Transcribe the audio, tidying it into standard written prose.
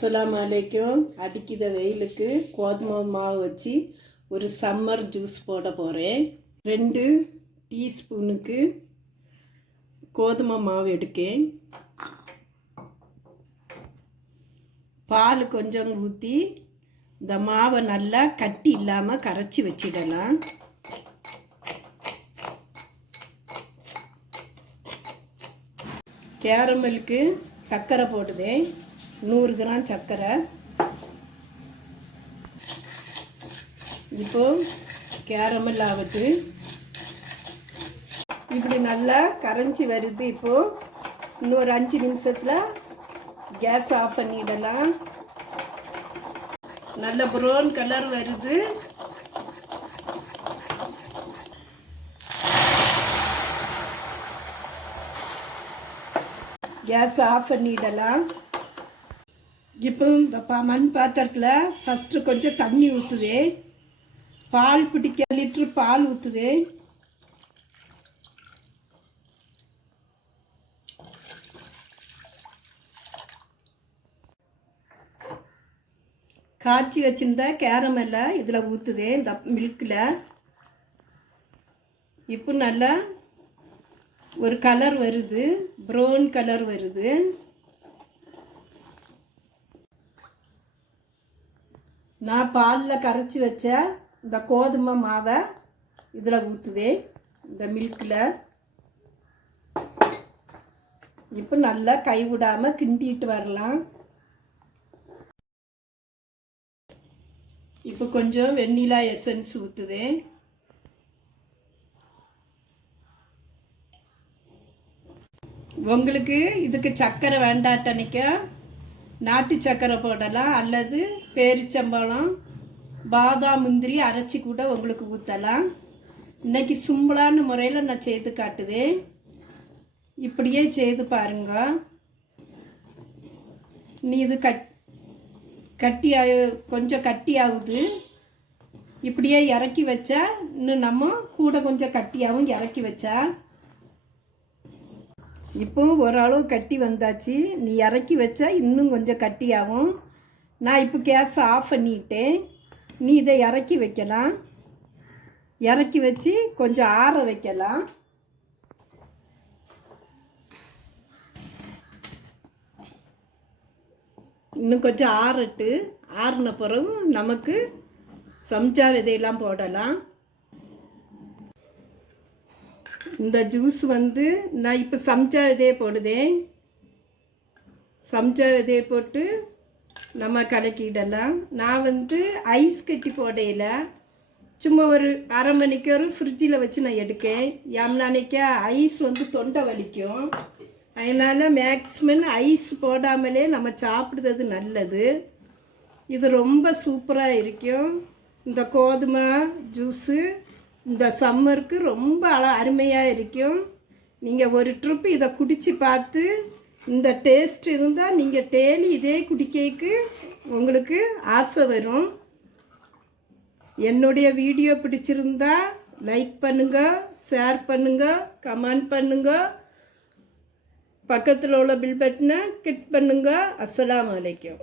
அஸ்ஸலாமு அலைக்கும். அடிக்கிற வெயிலுக்கு கோதுமை மாவு வச்சு ஒரு சம்மர் ஜூஸ் போட போகிறேன். 2 டீஸ்பூனுக்கு கோதுமை மாவு எடுக்கேன். பால் கொஞ்சம் ஊற்றி இந்த மாவை நல்லா கட்டி இல்லாமல் கரைச்சி வச்சிடலாம். கேரமலுக்கு சர்க்கரை போடுதேன். 100 கிராம் சர்க்கரை. இப்போ கேரமல் ஆகுது. இப்படி நல்லா கரைஞ்சி வருது. இப்போ இன்னொரு 5 நிமிஷத்தில் கேஸ் ஆஃப் பண்ணிடலாம். நல்ல ப்ரௌன் கலர் வருது. கேஸ் ஆஃப் பண்ணிடலாம். இப்போ இந்த மண் பாத்திரத்தில் ஃபஸ்ட்டு கொஞ்சம் தண்ணி ஊற்றுதே. பால் பிடிக்க லிட்ரு பால் ஊற்றுதே. காய்ச்சி வச்சிருந்த கேரமெல்ல இதில் ஊற்றுதே. இந்த மில்கில் இப்போ நல்லா ஒரு கலர் வருது, ப்ரௌன் கலர் வருது. நான் பாலில் கரைச்சி வச்ச இந்த கோதுமை மாவை இதில் ஊற்றுதேன், இந்த மில்கில். இப்போ நல்லா கைவிடாமல் கிண்டிட்டு வரலாம். இப்போ கொஞ்சம் வெண்ணிலா எசன்ஸ் ஊற்றுதேன். உங்களுக்கு இதுக்கு சர்க்கரை வேண்டாட்டனிக்க நாட்டு சர்க்கரை போடலாம், அல்லது பேரிச்சம்பழம், பாதாம், முந்திரி அரைச்சி கூட உங்களுக்கு ஊற்றலாம். இன்னைக்கு சிம்பிளான முறையில் நான் செய்து காட்டுதேன். இப்படியே செய்து பாருங்க. நீ இது கொஞ்சம் கட்டியாகுது. இப்படியே இறக்கி வச்சா இன்னும் நம்ம கூட கொஞ்சம் கட்டியாகவும் இறக்கி வச்சா. இப்போ ஓரளவு கட்டி வந்தாச்சு. நீ இறக்கி வச்சா இன்னும் கொஞ்சம் கட்டியாகும். நான் இப்போ கேஸ் ஆஃப் பண்ணிட்டேன். நீ இதை இறக்கி வைக்கலாம். இறக்கி வச்சு கொஞ்சம் ஆற வைக்கலாம். இன்னும் கொஞ்சம் ஆறட்டு. ஆறின பிறகு நமக்கு சம்ஜா விதையெல்லாம் போடலாம். இந்த ஜூஸ் நான் இப்போ சம்ஜா விதையை போடுதேன். சம்ஜா விதையை போட்டு நம்ம கலக்கிடலாம். நான் ஐஸ் கட்டி போடையில் சும்மா ஒரு அரை மணிக்கு ஃப்ரிட்ஜில் வச்சு நான் எடுக்கேன். ஏம்னானிக்க ஐஸ் தொண்டை வலிக்கும். அதனால் மேக்ஸிமம் ஐஸ் போடாமலே நம்ம சாப்பிடுறது நல்லது. இது ரொம்ப சூப்பராக இருக்கும். இந்த கோதுமை ஜூஸு இந்த சம்மருக்கு ரொம்ப அருமையாக இருக்கும். நீங்கள் ஒரு ட்ரிப்பு இதை குடித்து பார்த்து இந்த டேஸ்ட் இருந்தால் நீங்கள் டெய்லி இதே குடிக்கைக்கு உங்களுக்கு ஆசை வரும். என்னுடைய வீடியோ பிடிச்சிருந்தா லைக் பண்ணுங்கள், ஷேர் பண்ணுங்கள், கமெண்ட் பண்ணுங்கள், பக்கத்தில் உள்ள பில் பட்டனை கிளிக் பண்ணுங்கள். அஸ்ஸலாமு அலைக்கும்.